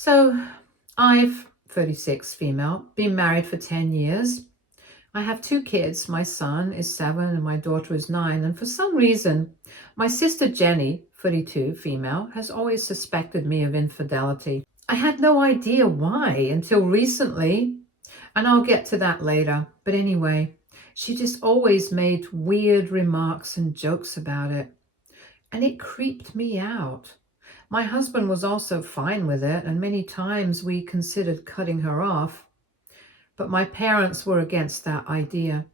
So I've 36 female, been married for 10 years. I have two kids. My son is 7 and my daughter is 9. And for some reason, my sister Jenny, 32 female, has always suspected me of infidelity. I had no idea why until recently, and I'll get to that later. But anyway, she just always made weird remarks and jokes about it, and it creeped me out. My husband was also fine with it, and many times we considered cutting her off, but my parents were against that idea.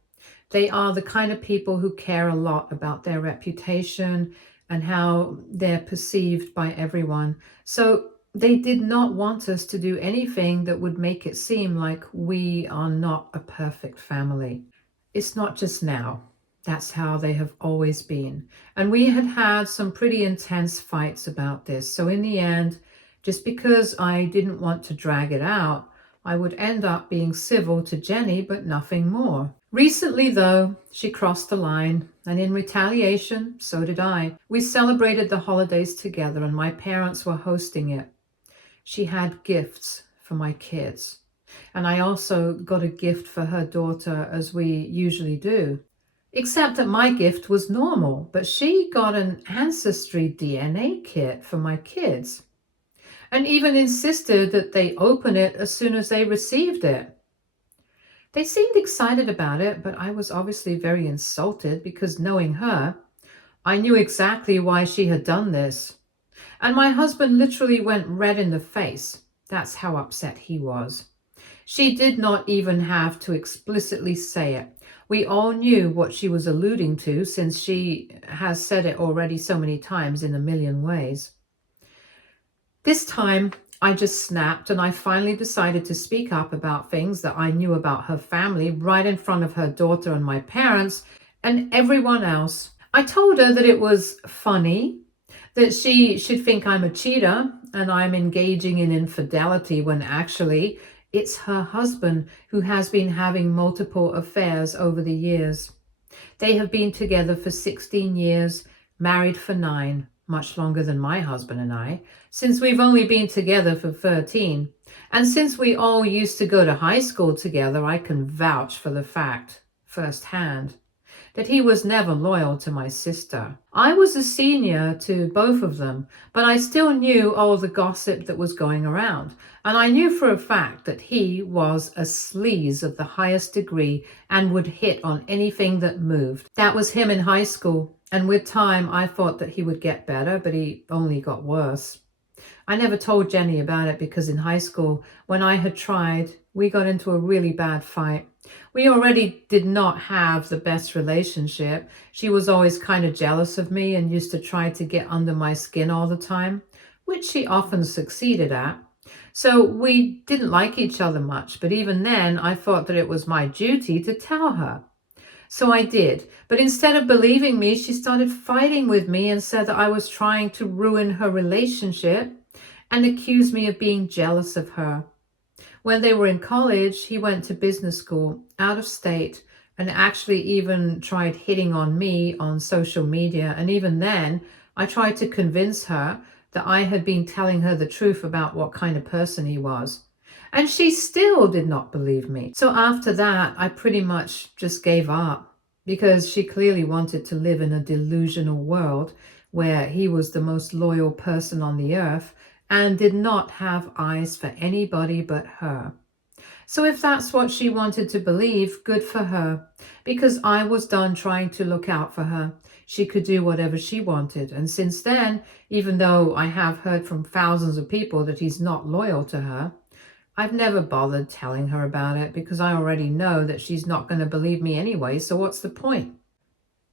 They are the kind of people who care a lot about their reputation and how they're perceived by everyone. So they did not want us to do anything that would make it seem like we are not a perfect family. It's not just now. That's how they have always been. And we had had some pretty intense fights about this. So in the end, just because I didn't want to drag it out, I would end up being civil to Jenny, but nothing more. Recently, though, she crossed the line, and in retaliation, so did I. We celebrated the holidays together, and my parents were hosting it. She had gifts for my kids, and I also got a gift for her daughter, as we usually do. Except that my gift was normal, but she got an Ancestry DNA kit for my kids and even insisted that they open it as soon as they received it. They seemed excited about it, but I was obviously very insulted because, knowing her, I knew exactly why she had done this. And my husband literally went red in the face. That's how upset he was. She did not even have to explicitly say it. We all knew what she was alluding to, since she has said it already so many times in a million ways. This time, I just snapped, and I finally decided to speak up about things that I knew about her family right in front of her daughter and my parents and everyone else. I told her that it was funny that she should think I'm a cheater and I'm engaging in infidelity, when actually it's her husband who has been having multiple affairs over the years. They have been together for 16 years, married for 9, much longer than my husband and I, since we've only been together for 13. And since we all used to go to high school together, I can vouch for the fact, firsthand, that he was never loyal to my sister. I was a senior to both of them, but I still knew all the gossip that was going around. And I knew for a fact that he was a sleaze of the highest degree and would hit on anything that moved. That was him in high school. And with time, I thought that he would get better, but he only got worse. I never told Jenny about it because in high school, when I had tried, we got into a really bad fight. We already did not have the best relationship. She was always kind of jealous of me and used to try to get under my skin all the time, which she often succeeded at. So we didn't like each other much, but even then I thought that it was my duty to tell her. So I did, but instead of believing me, she started fighting with me and said that I was trying to ruin her relationship and accused me of being jealous of her. When they were in college, he went to business school out of state and actually even tried hitting on me on social media. And even then, I tried to convince her that I had been telling her the truth about what kind of person he was. And she still did not believe me. So after that, I pretty much just gave up, because she clearly wanted to live in a delusional world where he was the most loyal person on the earth and did not have eyes for anybody but her. So if that's what she wanted to believe, good for her, because I was done trying to look out for her. She could do whatever she wanted. And since then, even though I have heard from thousands of people that he's not loyal to her, I've never bothered telling her about it because I already know that she's not going to believe me anyway, so what's the point?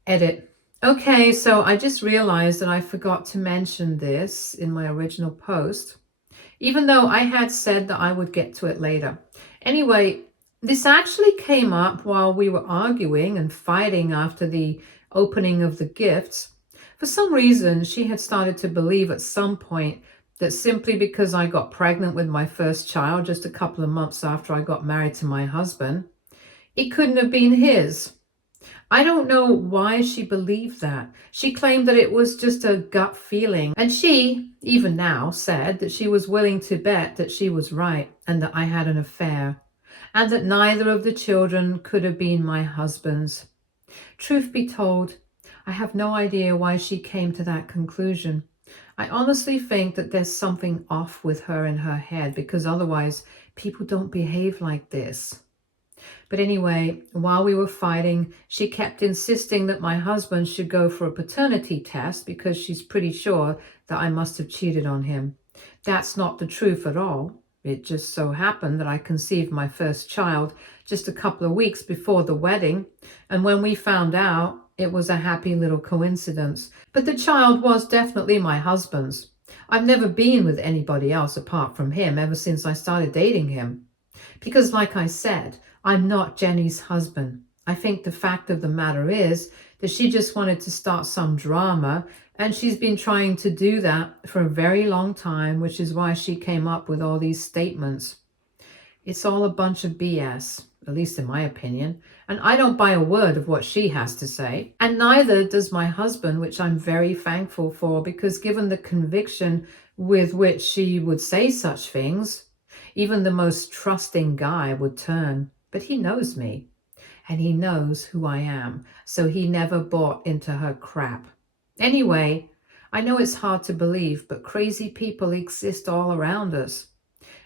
Edit. Okay, so I just realized that I forgot to mention this in my original post, even though I had said that I would get to it later. Anyway, this actually came up while we were arguing and fighting after the opening of the gifts. For some reason, she had started to believe at some point that simply because I got pregnant with my first child just a couple of months after I got married to my husband, it couldn't have been his. I don't know why she believed that. She claimed that it was just a gut feeling. And she, even now, said that she was willing to bet that she was right and that I had an affair, and that neither of the children could have been my husband's. Truth be told, I have no idea why she came to that conclusion. I honestly think that there's something off with her in her head, because otherwise people don't behave like this. But anyway, while we were fighting, she kept insisting that my husband should go for a paternity test because she's pretty sure that I must have cheated on him. That's not the truth at all. It just so happened that I conceived my first child just a couple of weeks before the wedding, and when we found out, it was a happy little coincidence. But the child was definitely my husband's. I've never been with anybody else apart from him ever since I started dating him. Because, like I said, I'm not Jenny's husband. I think the fact of the matter is that she just wanted to start some drama, and she's been trying to do that for a very long time, which is why she came up with all these statements. It's all a bunch of BS, at least in my opinion, and I don't buy a word of what she has to say. And neither does my husband, which I'm very thankful for, because given the conviction with which she would say such things, even the most trusting guy would turn. But he knows me, and he knows who I am, so he never bought into her crap. Anyway, I know it's hard to believe, but crazy people exist all around us.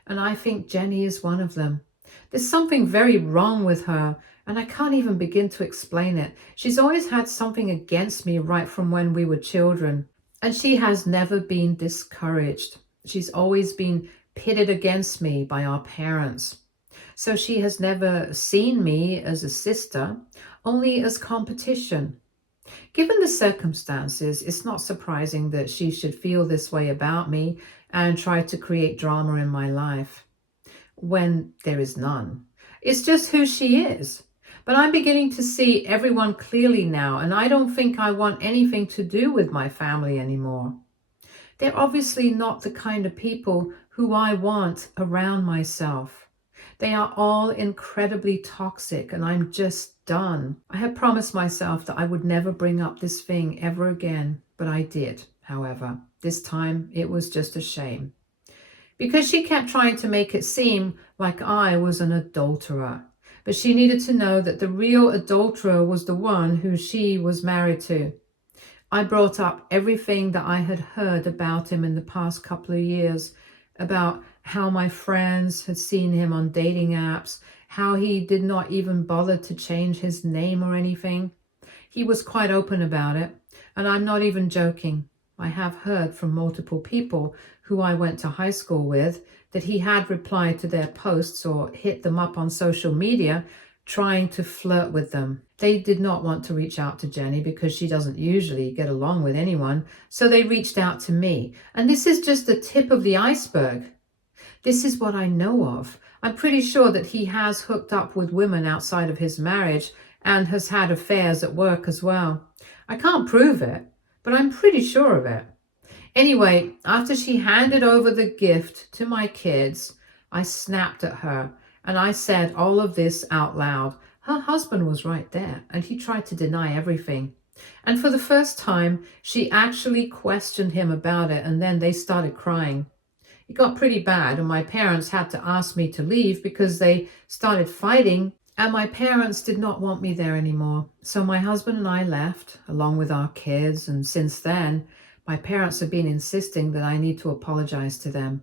And I think Jenny is one of them. There's something very wrong with her, and I can't even begin to explain it. She's always had something against me right from when we were children, and she has never been discouraged. She's always been pitted against me by our parents. So she has never seen me as a sister, only as competition. Given the circumstances, it's not surprising that she should feel this way about me and try to create drama in my life when there is none. It's just who she is. But I'm beginning to see everyone clearly now, and I don't think I want anything to do with my family anymore. They're obviously not the kind of people who I want around myself. They are all incredibly toxic, and I'm just done. I had promised myself that I would never bring up this thing ever again, but I did, however. This time it was just a shame. Because she kept trying to make it seem like I was an adulterer. But she needed to know that the real adulterer was the one who she was married to. I brought up everything that I had heard about him in the past couple of years, about how my friends had seen him on dating apps, how he did not even bother to change his name or anything. He was quite open about it, and I'm not even joking. I have heard from multiple people who I went to high school with that he had replied to their posts or hit them up on social media trying to flirt with them. They did not want to reach out to Jenny because she doesn't usually get along with anyone, so they reached out to me. And this is just the tip of the iceberg. This is what I know of. I'm pretty sure that he has hooked up with women outside of his marriage and has had affairs at work as well. I can't prove it, but I'm pretty sure of it. Anyway, after she handed over the gift to my kids, I snapped at her and I said all of this out loud. Her husband was right there, and he tried to deny everything. And for the first time, she actually questioned him about it, and then they started crying. It got pretty bad, and my parents had to ask me to leave because they started fighting, and my parents did not want me there anymore. So my husband and I left, along with our kids, and since then, my parents have been insisting that I need to apologize to them.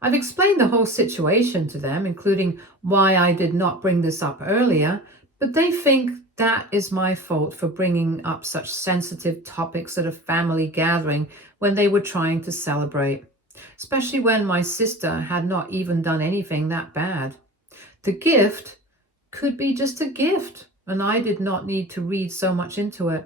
I've explained the whole situation to them, including why I did not bring this up earlier, but they think that is my fault for bringing up such sensitive topics at a family gathering when they were trying to celebrate, especially when my sister had not even done anything that bad. The gift could be just a gift, and I did not need to read so much into it.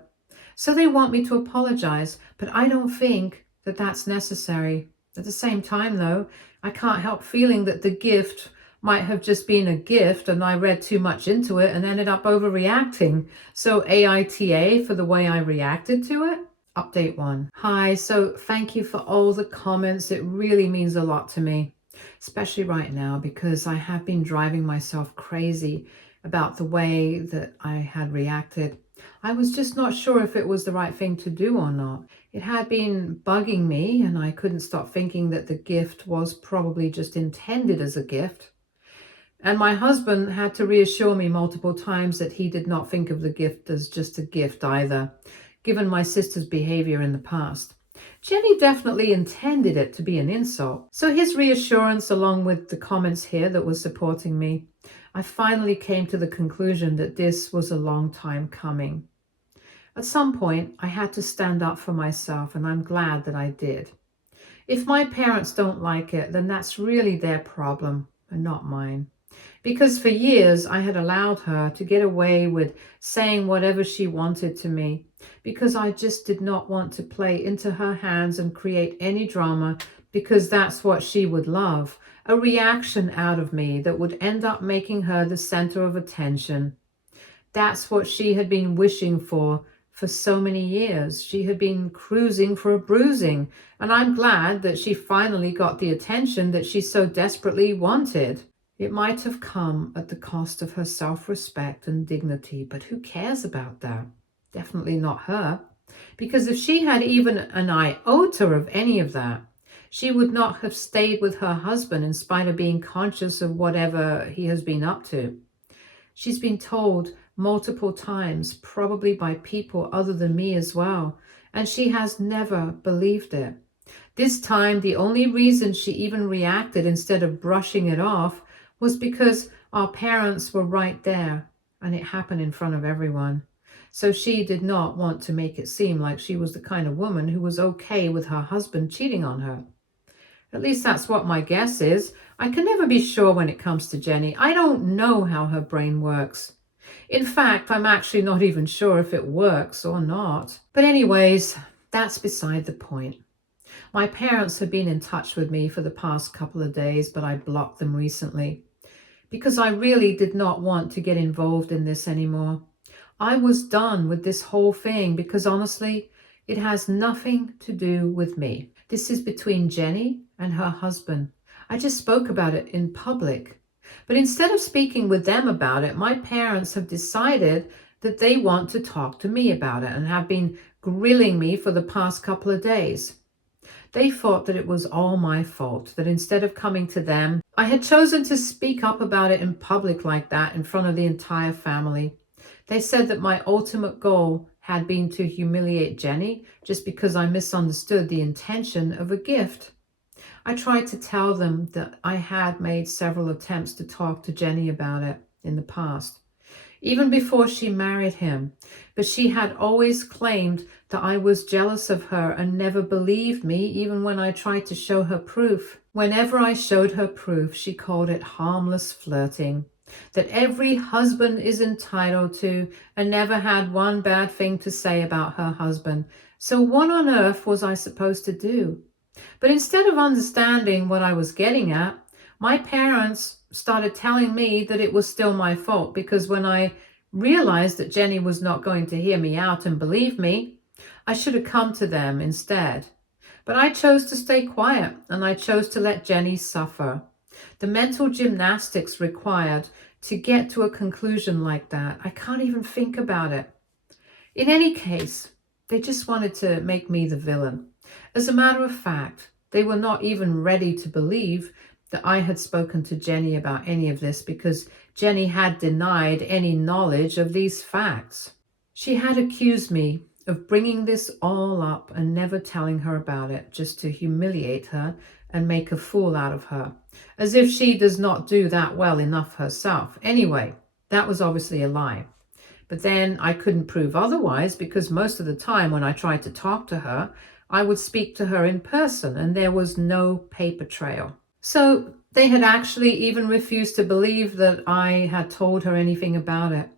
So they want me to apologize, but I don't think that that's necessary. At the same time, though, I can't help feeling that the gift might have just been a gift and I read too much into it and ended up overreacting. So AITA for the way I reacted to it. Update 1. Hi, so thank you for all the comments. It really means a lot to me, especially right now because I have been driving myself crazy about the way that I had reacted. I was just not sure if it was the right thing to do or not. It had been bugging me, and I couldn't stop thinking that the gift was probably just intended as a gift. And my husband had to reassure me multiple times that he did not think of the gift as just a gift either, given my sister's behavior in the past. Jenny definitely intended it to be an insult. So his reassurance, along with the comments here that was supporting me, I finally came to the conclusion that this was a long time coming. At some point, I had to stand up for myself, and I'm glad that I did. If my parents don't like it, then that's really their problem and not mine. Because for years I had allowed her to get away with saying whatever she wanted to me, because I just did not want to play into her hands and create any drama, because that's what she would love, a reaction out of me that would end up making her the center of attention. That's what she had been wishing for so many years. She had been cruising for a bruising, and I'm glad that she finally got the attention that she so desperately wanted. It might have come at the cost of her self-respect and dignity, but who cares about that? Definitely not her. Because if she had even an iota of any of that, she would not have stayed with her husband in spite of being conscious of whatever he has been up to. She's been told multiple times, probably by people other than me as well, and she has never believed it. This time, the only reason she even reacted instead of brushing it off was because our parents were right there, and it happened in front of everyone. So she did not want to make it seem like she was the kind of woman who was okay with her husband cheating on her. At least that's what my guess is. I can never be sure when it comes to Jenny. I don't know how her brain works. In fact, I'm actually not even sure if it works or not. But anyways, that's beside the point. My parents have been in touch with me for the past couple of days, but I blocked them recently because I really did not want to get involved in this anymore. I was done with this whole thing because honestly, it has nothing to do with me. This is between Jenny and her husband. I just spoke about it in public. But instead of speaking with them about it, my parents have decided that they want to talk to me about it and have been grilling me for the past couple of days. They thought that it was all my fault, that instead of coming to them, I had chosen to speak up about it in public like that in front of the entire family. They said that my ultimate goal had been to humiliate Jenny just because I misunderstood the intention of a gift. I tried to tell them that I had made several attempts to talk to Jenny about it in the past, even before she married him, but she had always claimed that I was jealous of her and never believed me even when I tried to show her proof. Whenever I showed her proof, she called it harmless flirting, that every husband is entitled to, and never had one bad thing to say about her husband. So what on earth was I supposed to do? But instead of understanding what I was getting at, my parents started telling me that it was still my fault, because when I realized that Jenny was not going to hear me out and believe me, I should have come to them instead. But I chose to stay quiet, and I chose to let Jenny suffer. The mental gymnastics required to get to a conclusion like that, I can't even think about it. In any case, they just wanted to make me the villain. As a matter of fact, they were not even ready to believe that I had spoken to Jenny about any of this, because Jenny had denied any knowledge of these facts. She had accused me of bringing this all up and never telling her about it, just to humiliate her and make a fool out of her, as if she does not do that well enough herself. Anyway, that was obviously a lie. But then I couldn't prove otherwise, because most of the time when I tried to talk to her, I would speak to her in person, and there was no paper trail. So they had actually even refused to believe that I had told her anything about it.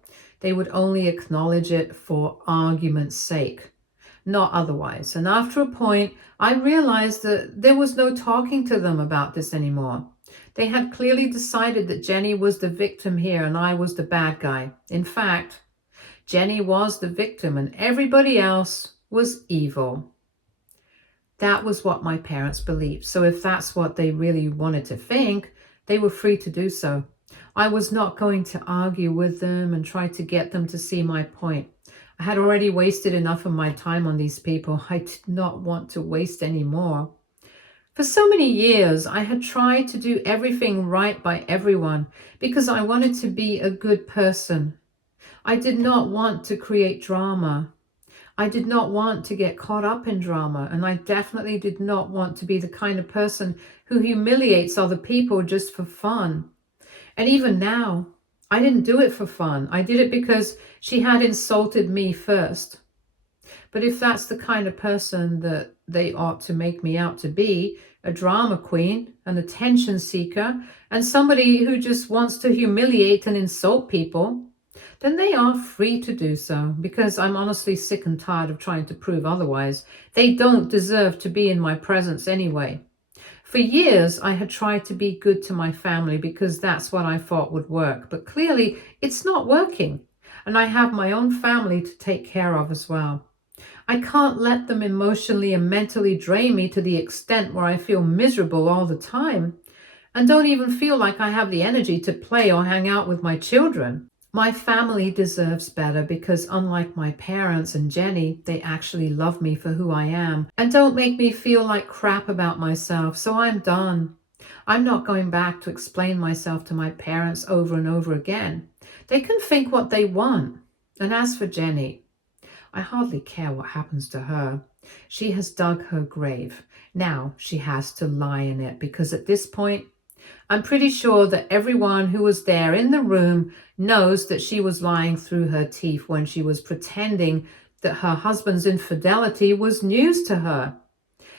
They would only acknowledge it for argument's sake, not otherwise. And after a point, I realized that there was no talking to them about this anymore. They had clearly decided that Jenny was the victim here and I was the bad guy. In fact, Jenny was the victim and everybody else was evil. That was what my parents believed. So if that's what they really wanted to think, they were free to do so. I was not going to argue with them and try to get them to see my point. I had already wasted enough of my time on these people. I did not want to waste any more. For so many years, I had tried to do everything right by everyone because I wanted to be a good person. I did not want to create drama. I did not want to get caught up in drama, and I definitely did not want to be the kind of person who humiliates other people just for fun. And even now, I didn't do it for fun. I did it because she had insulted me first. But if that's the kind of person that they ought to make me out to be, a drama queen, an attention seeker, and somebody who just wants to humiliate and insult people, then they are free to do so, because I'm honestly sick and tired of trying to prove otherwise. They don't deserve to be in my presence anyway. For years, I had tried to be good to my family because that's what I thought would work, but clearly it's not working, and I have my own family to take care of as well. I can't let them emotionally and mentally drain me to the extent where I feel miserable all the time and don't even feel like I have the energy to play or hang out with my children. My family deserves better because unlike my parents and Jenny, they actually love me for who I am and don't make me feel like crap about myself. So I'm done. I'm not going back to explain myself to my parents over and over again. They can think what they want. And as for Jenny, I hardly care what happens to her. She has dug her grave. Now she has to lie in it because at this point, I'm pretty sure that everyone who was there in the room knows that she was lying through her teeth when she was pretending that her husband's infidelity was news to her.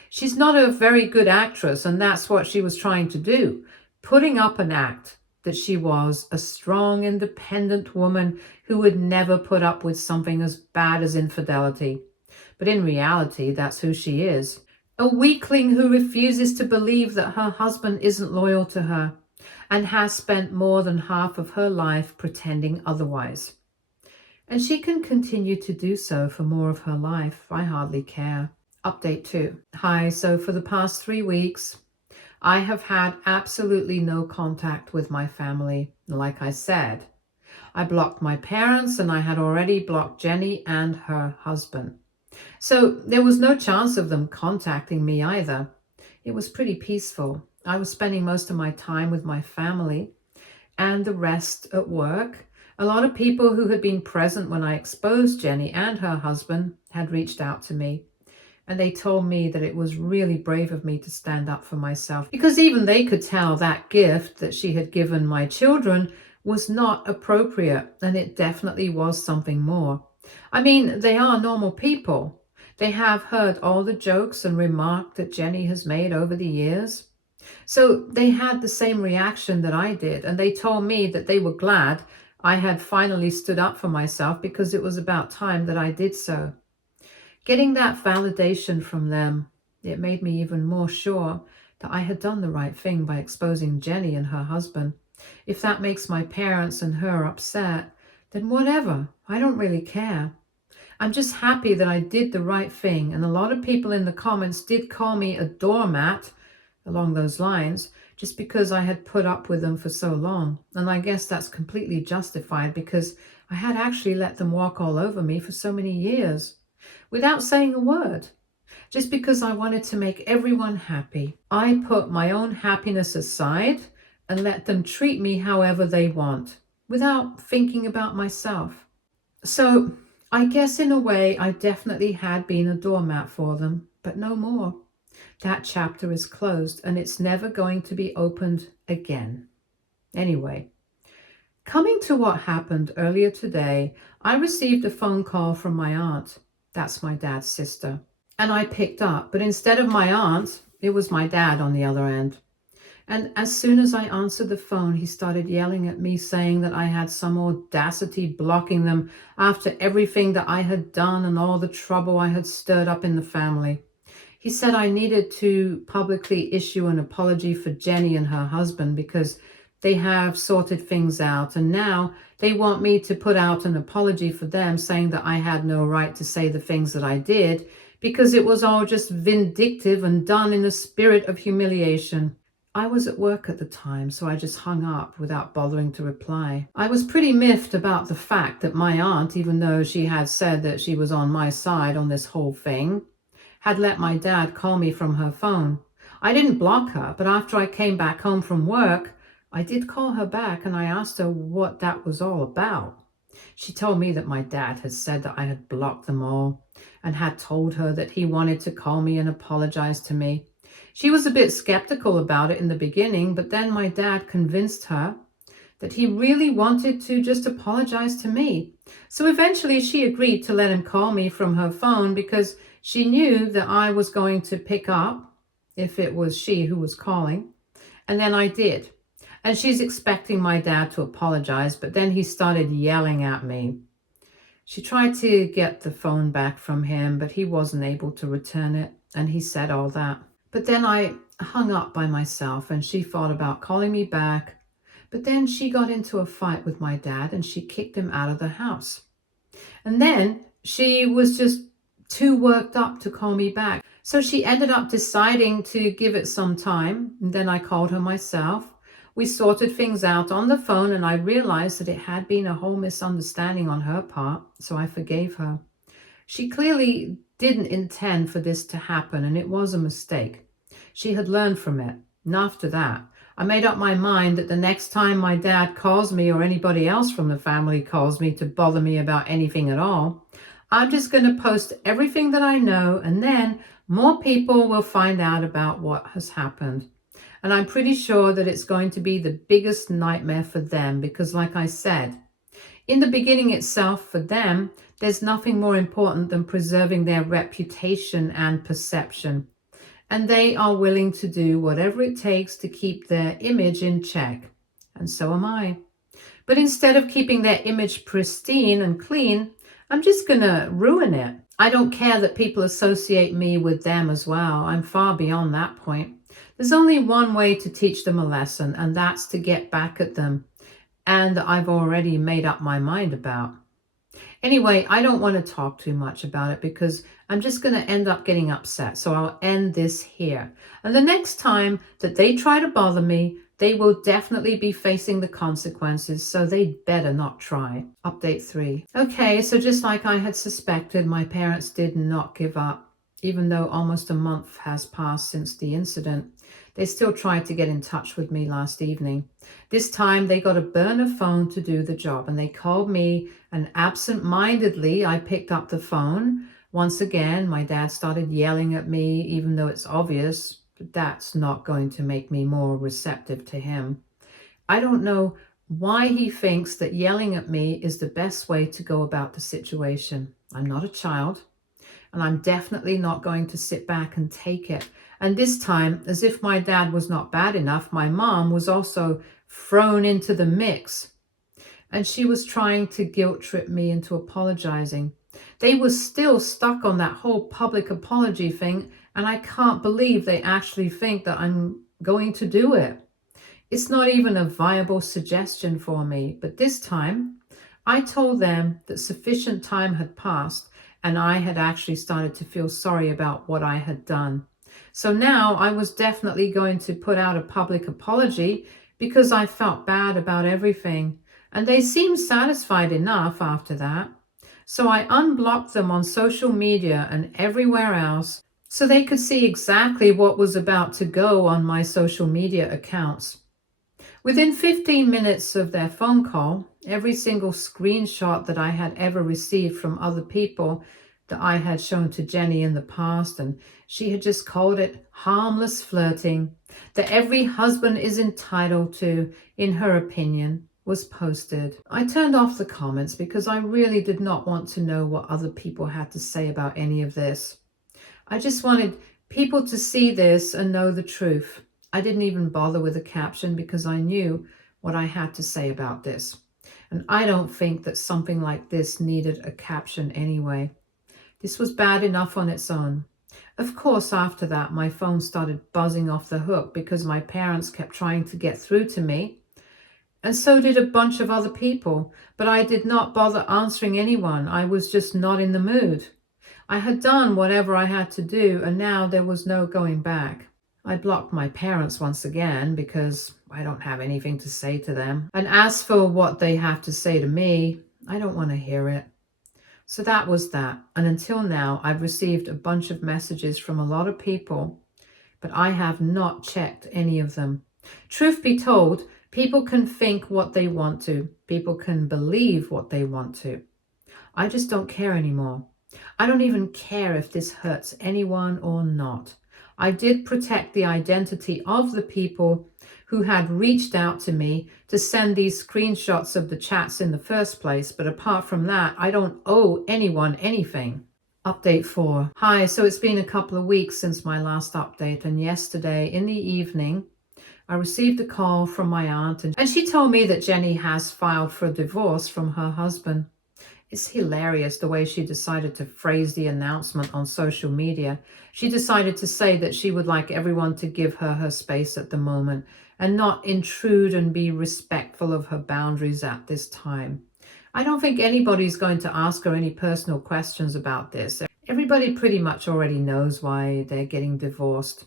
She's not a very good actress, and that's what she was trying to do, putting up an act that she was a strong, independent woman who would never put up with something as bad as infidelity. But in reality, that's who she is. A weakling who refuses to believe that her husband isn't loyal to her and has spent more than half of her life pretending otherwise. And she can continue to do so for more of her life. I hardly care. Update 2. Hi, so for the past 3 weeks, I have had absolutely no contact with my family. Like I said, I blocked my parents and I had already blocked Jenny and her husband. So there was no chance of them contacting me either. It was pretty peaceful. I was spending most of my time with my family and the rest at work. A lot of people who had been present when I exposed Jenny and her husband had reached out to me. And they told me that it was really brave of me to stand up for myself because even they could tell that gift that she had given my children was not appropriate, and it definitely was something more. I mean, they are normal people. They have heard all the jokes and remarks that Jenny has made over the years. So they had the same reaction that I did, and they told me that they were glad I had finally stood up for myself because it was about time that I did so. Getting that validation from them, it made me even more sure that I had done the right thing by exposing Jenny and her husband. If that makes my parents and her upset, then whatever, I don't really care. I'm just happy that I did the right thing, and a lot of people in the comments did call me a doormat along those lines, just because I had put up with them for so long. And I guess that's completely justified because I had actually let them walk all over me for so many years, without saying a word, just because I wanted to make everyone happy. I put my own happiness aside and let them treat me however they want, without thinking about myself. So I guess in a way I definitely had been a doormat for them, but no more. That chapter is closed and it's never going to be opened again. Anyway, coming to what happened earlier today, I received a phone call from my aunt. That's my dad's sister. And I picked up, but instead of my aunt, it was my dad on the other end. And as soon as I answered the phone, he started yelling at me, saying that I had some audacity blocking them after everything that I had done and all the trouble I had stirred up in the family. He said I needed to publicly issue an apology for Jenny and her husband because they have sorted things out, and now they want me to put out an apology for them, saying that I had no right to say the things that I did because it was all just vindictive and done in a spirit of humiliation. I was at work at the time, so I just hung up without bothering to reply. I was pretty miffed about the fact that my aunt, even though she had said that she was on my side on this whole thing, had let my dad call me from her phone. I didn't block her, but after I came back home from work, I did call her back and I asked her what that was all about. She told me that my dad had said that I had blocked them all and had told her that he wanted to call me and apologize to me. She was a bit skeptical about it in the beginning, but then my dad convinced her that he really wanted to just apologize to me. So eventually she agreed to let him call me from her phone because she knew that I was going to pick up if it was she who was calling. And then I did. And she's expecting my dad to apologize, but then he started yelling at me. She tried to get the phone back from him, but he wasn't able to return it, and he said all that. But then I hung up by myself, and she thought about calling me back, but then she got into a fight with my dad, and she kicked him out of the house. And then she was just too worked up to call me back. So she ended up deciding to give it some time, and then I called her myself. We sorted things out on the phone, and I realized that it had been a whole misunderstanding on her part, so I forgave her. She clearly didn't intend for this to happen, and it was a mistake. She had learned from it. And after that, I made up my mind that the next time my dad calls me or anybody else from the family calls me to bother me about anything at all, I'm just going to post everything that I know, and then more people will find out about what has happened. And I'm pretty sure that it's going to be the biggest nightmare for them because, like I said, in the beginning itself, for them, there's nothing more important than preserving their reputation and perception. And they are willing to do whatever it takes to keep their image in check. And so am I. But instead of keeping their image pristine and clean, I'm just going to ruin it. I don't care that people associate me with them as well. I'm far beyond that point. There's only one way to teach them a lesson, and that's to get back at them. And I've already made up my mind about. Anyway, I don't want to talk too much about it because I'm just going to end up getting upset. So I'll end this here. And the next time that they try to bother me, they will definitely be facing the consequences, so they better not try. Update 3. Okay, so just like I had suspected, my parents did not give up. Even though almost a month has passed since the incident, they still tried to get in touch with me last evening. This time they got a burner phone to do the job, and they called me, and absent-mindedly I picked up the phone. Once again, my dad started yelling at me, even though it's obvious that that's not going to make me more receptive to him. I don't know why he thinks that yelling at me is the best way to go about the situation. I'm not a child. And I'm definitely not going to sit back and take it. And this time, as if my dad was not bad enough, my mom was also thrown into the mix. And she was trying to guilt trip me into apologizing. They were still stuck on that whole public apology thing, and I can't believe they actually think that I'm going to do it. It's not even a viable suggestion for me. But this time, I told them that sufficient time had passed and I had actually started to feel sorry about what I had done. So now I was definitely going to put out a public apology because I felt bad about everything. And they seemed satisfied enough after that. So I unblocked them on social media and everywhere else so they could see exactly what was about to go on my social media accounts. Within 15 minutes of their phone call, every single screenshot that I had ever received from other people that I had shown to Jenny in the past, and she had just called it harmless flirting, that every husband is entitled to, in her opinion, was posted. I turned off the comments because I really did not want to know what other people had to say about any of this. I just wanted people to see this and know the truth. I didn't even bother with a caption because I knew what I had to say about this. And I don't think that something like this needed a caption anyway. This was bad enough on its own. Of course, after that, my phone started buzzing off the hook because my parents kept trying to get through to me. And so did a bunch of other people. But I did not bother answering anyone. I was just not in the mood. I had done whatever I had to do, and now there was no going back. I blocked my parents once again because I don't have anything to say to them. And as for what they have to say to me, I don't want to hear it. So that was that. And until now, I've received a bunch of messages from a lot of people, but I have not checked any of them. Truth be told, people can think what they want to. People can believe what they want to. I just don't care anymore. I don't even care if this hurts anyone or not. I did protect the identity of the people who had reached out to me to send these screenshots of the chats in the first place, but apart from that, I don't owe anyone anything. Update 4. Hi, so it's been a couple of weeks since my last update, and yesterday in the evening, I received a call from my aunt, and she told me that Jenny has filed for divorce from her husband. It's hilarious the way she decided to phrase the announcement on social media. She decided to say that she would like everyone to give her space at the moment and not intrude and be respectful of her boundaries at this time. I don't think anybody's going to ask her any personal questions about this. Everybody pretty much already knows why they're getting divorced.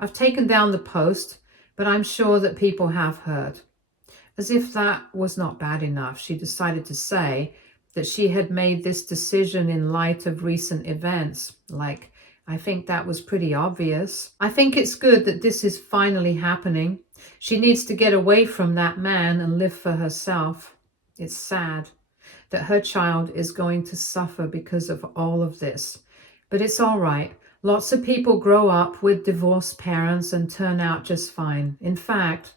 I've taken down the post, but I'm sure that people have heard. As if that was not bad enough, she decided to say that she had made this decision in light of recent events. Like, I think that was pretty obvious. I think it's good that this is finally happening. She needs to get away from that man and live for herself. It's sad that her child is going to suffer because of all of this. But it's all right. Lots of people grow up with divorced parents and turn out just fine. In fact,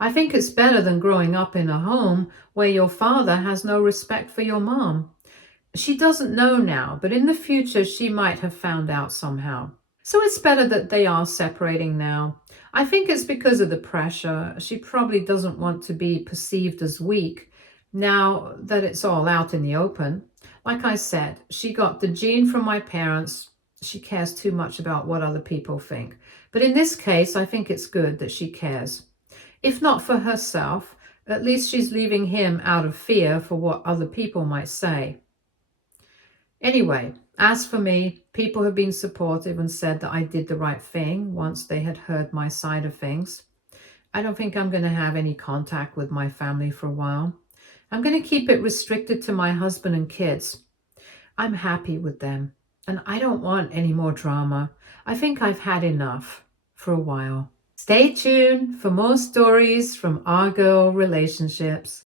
I think it's better than growing up in a home where your father has no respect for your mom. She doesn't know now, but in the future she might have found out somehow. So it's better that they are separating now. I think it's because of the pressure. She probably doesn't want to be perceived as weak now that it's all out in the open. Like I said, she got the gene from my parents. She cares too much about what other people think. But in this case, I think it's good that she cares. If not for herself, at least she's leaving him out of fear for what other people might say. Anyway, as for me, people have been supportive and said that I did the right thing once they had heard my side of things. I don't think I'm going to have any contact with my family for a while. I'm going to keep it restricted to my husband and kids. I'm happy with them, and I don't want any more drama. I think I've had enough for a while. Stay tuned for more stories from our girl relationships.